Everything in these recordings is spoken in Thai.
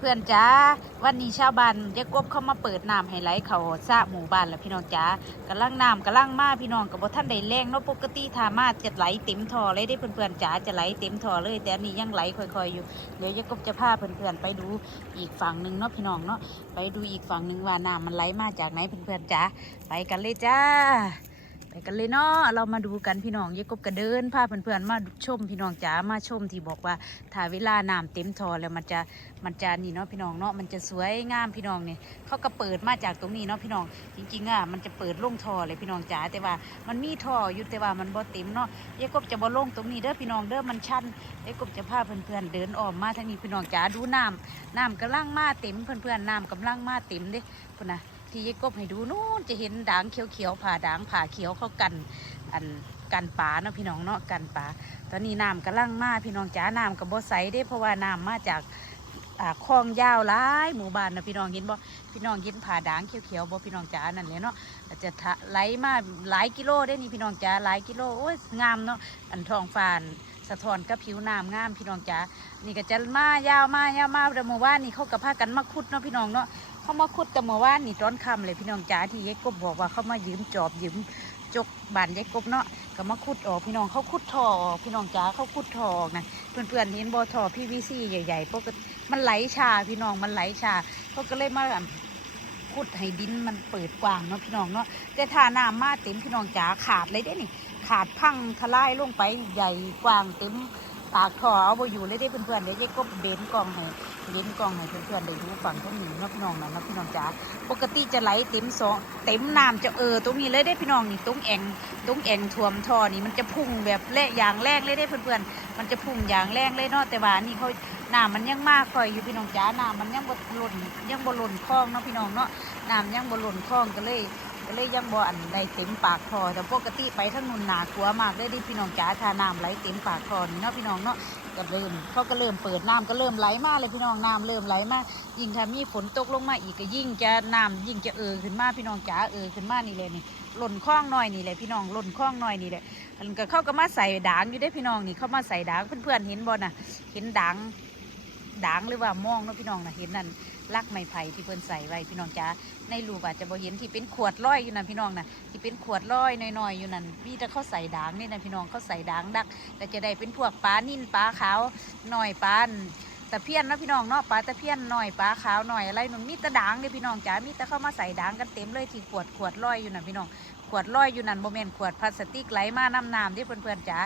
เพื่อนๆจ้าวันนี้ชาวบ้านยกบเข้ามาเปิดน้ำให้ไหลเขาสะหมู่บ้านแล้วพี่น้องจ้ากำลังน้ำกำลังมาพี่น้องกับบ่ท่านได้แรงเนาะปกติถ้ามาจะไหลเต็มท่อเลยได้เพื่อนๆจ้าจะไหลเต็มท่อเลย แต่อันนี้ยังไหลค่อยๆอยู่เดี๋ยวยายกบจะพาเพื่อนๆไปดูอีกฝั่งหนึ่งเนาะพี่น้องเนาะไปดูอีกฝั่งหนึ่งว่าน้ำมันไหลมาจากไหนเพื่อนๆจ้าไปกันเลยจ้า ไปกันเลยเนาะเรามาดูกันพี่น้องยายกบก็เดินพาเพื่อนๆมาชมพี่น้องจ๋ามาชมที่บอกว่าถ้าเวลาน้ำเต็มทอแล้วมันจะมันจะนี่เนาะพี่น้องเนาะมันจะสวยงามพี่น้องเนี่ยเขาก็เปิดมาจากตรงนี้เนาะพี่น้องจริงๆอะมันจะเปิดล่งทอเลยพี่น้องจ๋าแต่ว่ามันมีทออยู่แต่ว่ามันบ่เต็มเนาะยายกบจะบ่ล่งตรงนี้เด้อพี่น้องเด้อมันชันยายกบจะพาเพื่อนๆเดินออกมาทางนี้พี่น้องจ๋าดูน้ำน้ำกำลังมาเต็มเพื่อนๆน้ำกำลังมาเต็มเด้พุ่นนะ ที่ยายกบให้ดูนู่นจะเห็นด่างเขียวๆผ่าด่างผ่าเขียวเข้ากัน อันกันป่าเนาะพี่น้องเนาะกันป่าตอนนี้น้ำกำลังมาพี่น้องจ๋าน้ำกับบ่ใสเด้เพราะว่าน้ำมาจากคลองยาวหลายหมู่บ้านนะพี่น้องเห็นบ่พี่น้องเห็นผ่าด่างเขียวๆบ่พี่น้องจ๋านั่นแหละเนาะจะทะไหลมาหลายกิโลได้นี่พี่น้องจ๋าหลายกิโลโอ้ยงามเนาะอันทองฟ้านสะท้อนกับผิวน้ำงามพี่น้องจ๋านี่ก็จะมายาวมายาวมาแต่เมื่อวานนี่เขากับพากันมาขุดเนาะพี่น้องเนาะ เขามาขุดแต่เมื่อวานนี่ต้อนคำเลยพี่น้องจ๋าที่ยายกบบอกว่าเขามายืมจอบยืมจกบานยายกบเนาะก็มาขุดออกพี่น้องเขาขุดทอออกพี่น้องจ๋าเขาขุดทอออกนะเพื่อนๆเห็นบอทอพี่วีซีใหญ่ๆปกติมันไหลชาพี่น้องมันไหลชาเขาก็เลยมาขุดให้ดินมันเปิดกว้างเนาะพี่น้องเนาะแต่ถ้าน้ำมาเต็มพี่น้องจ๋าขาดเลยได้นี่ขาดพังทลายลงไปใหญ่กว้างเต็ม ปากท่อเอาไปอยู่เลยได้เพื่อนๆเดี๋ยวยายกบเบนกล่องให้เล่นกล้องให้เพื่อนๆได้ดูฝั่งตรงนี้เนาะพี่น้องนะนาะพี่น้องจ๋าปกติจะไหลเต็มสองเต็มน้ำจะเออตรงนี้เลยได้พี่น้องนี่ตรงแองตรงแองท่วมท่อนี่มันจะพุ่งแบบและอย่างแรกเลยได้เพื่อนๆมันจะพุ่งอย่างแรกเลยเนาะแต่ว่านี่เขาน้ำมันยังมากคอยอยู่พี่น้องจ๋าน้ำมันยังบ่หล่นยังบ่หล่นคลองเนาะพี่น้องเนาะน้ำยังบ่หล่นคลองก็เลย ก็เลยยังบ่อันใดเต็มปากท่อแต่ปกติไปทั้งนุ่นหนากลัวมากเลยดิพี่น้องจ๋าถ้าน้ำไหลเต็มปากท่อนี่เนาะพี่น้องเนาะก็เริ่มเขาก็เริ่มเปิดน้ำก็เริ่มไหลมาเลยพี่น้องน้ำเริ่มไหลมายิ่งถ้ามีฝนตกลงมาอีกก็ยิ่งจะน้ำยิ่งจะเออขึ้นมาพี่น้องจ๋าเออขึ้นมานี่เลยนี่หล่นคล้องหน่อยนี่แหละพี่น้องหล่นคล้องหน่อยนี่แหละมันก็เข้าก็มาใส่ด่างอยู่ได้พี่น้องนี่เข้ามาใส่ด่างเพื่อนๆเห็นบ่น่ะเห็นด่าง ด่างหรือว่ามองเนาะพี่น้องนะเห็นนั่นลักไม้ไผ่ที่เพิ่นใส่ไว้พี่น้องจ้าในรูปอาจจะบ่เห็นที่เป็นขวดร้อยอยู่นั่นพี่น้องนะที่เป็นขวดร้อยน้อยๆอยู่นั่นพี่จะเข้าใส่ด่างนี่นะพี่น้องเขาใส่ด่างดักแต่จะได้เป็นพวกปลานิ่นปลาขาวหน่อยปลาน ตะเพียนนะพี่น้องเนาะปลาตะเพียนหน่อยปลาขาวหน่อยอะไรนุ่นมีตะด่างเลยพี่น้องจ๋ามีต่เข้ามาใส่ด่างกันเต็มเลยที่ขวดขวดลอยอยู่นั่นพี่น้องขวดลอยอยู่นั่นโมเมนขวดพลาสติกไหลมาน้ำน้ำที่เพื่อนๆจ๋า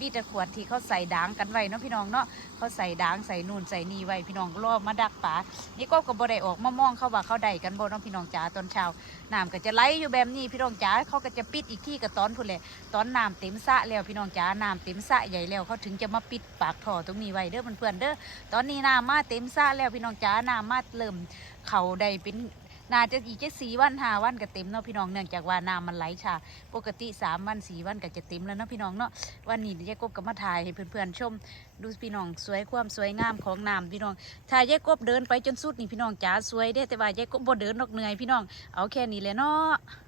มีแต่ขวดที่เขาใส่ด่างกันไว้เนาะพี่น้องเนาะเขาใส่ด่างใส่นู่นใส่นีไว้พี่น้องรอบมาดักปลานี่ก็กับ่ได้ออกมามองเข้าว่าเขาได้กันบ่เนาะพี่น้องจ๋าตอนเช้าน้ำก็จะไหลอยู่แบบนี้พี่น้องจ๋าเขาก็จะปิดอีกที่กับตอนพุ่นแหละตอนน้ำเต็มสะแล้วพี่น้องจ๋าน้ำเต็มสะใหญ่แล้วเขาถึงจะมาปิดปากท่อตรงนี้ไว้เด้อเพื่อนๆเด้อตอนนี้น้ำมาเต็มสระแล้วพี่น้องจ๋าน้ำมาเริ่มเขาได้เป็นน่าจะอีกแค่สี่วันห้าวันก็เต็มเนาะพี่น้องเนื่องจากว่าน้ำมันไหลชาปกติสามวันสี่วันก็จะเต็มแล้วเนาะพี่น้องเนาะวันนี้ยายกบก็มาถ่ายให้เพื่อนๆชม ดูพี่น้องสวยความสวยงามของน้ำพี่น้องถ้ายายกบเดินไปจนสุดนี่พี่น้องจ๋าสวยเด้แต่ว่ายายกบบ่เดินนอกเหนื่อยพี่น้องเอาแค่นี้เลยเนาะ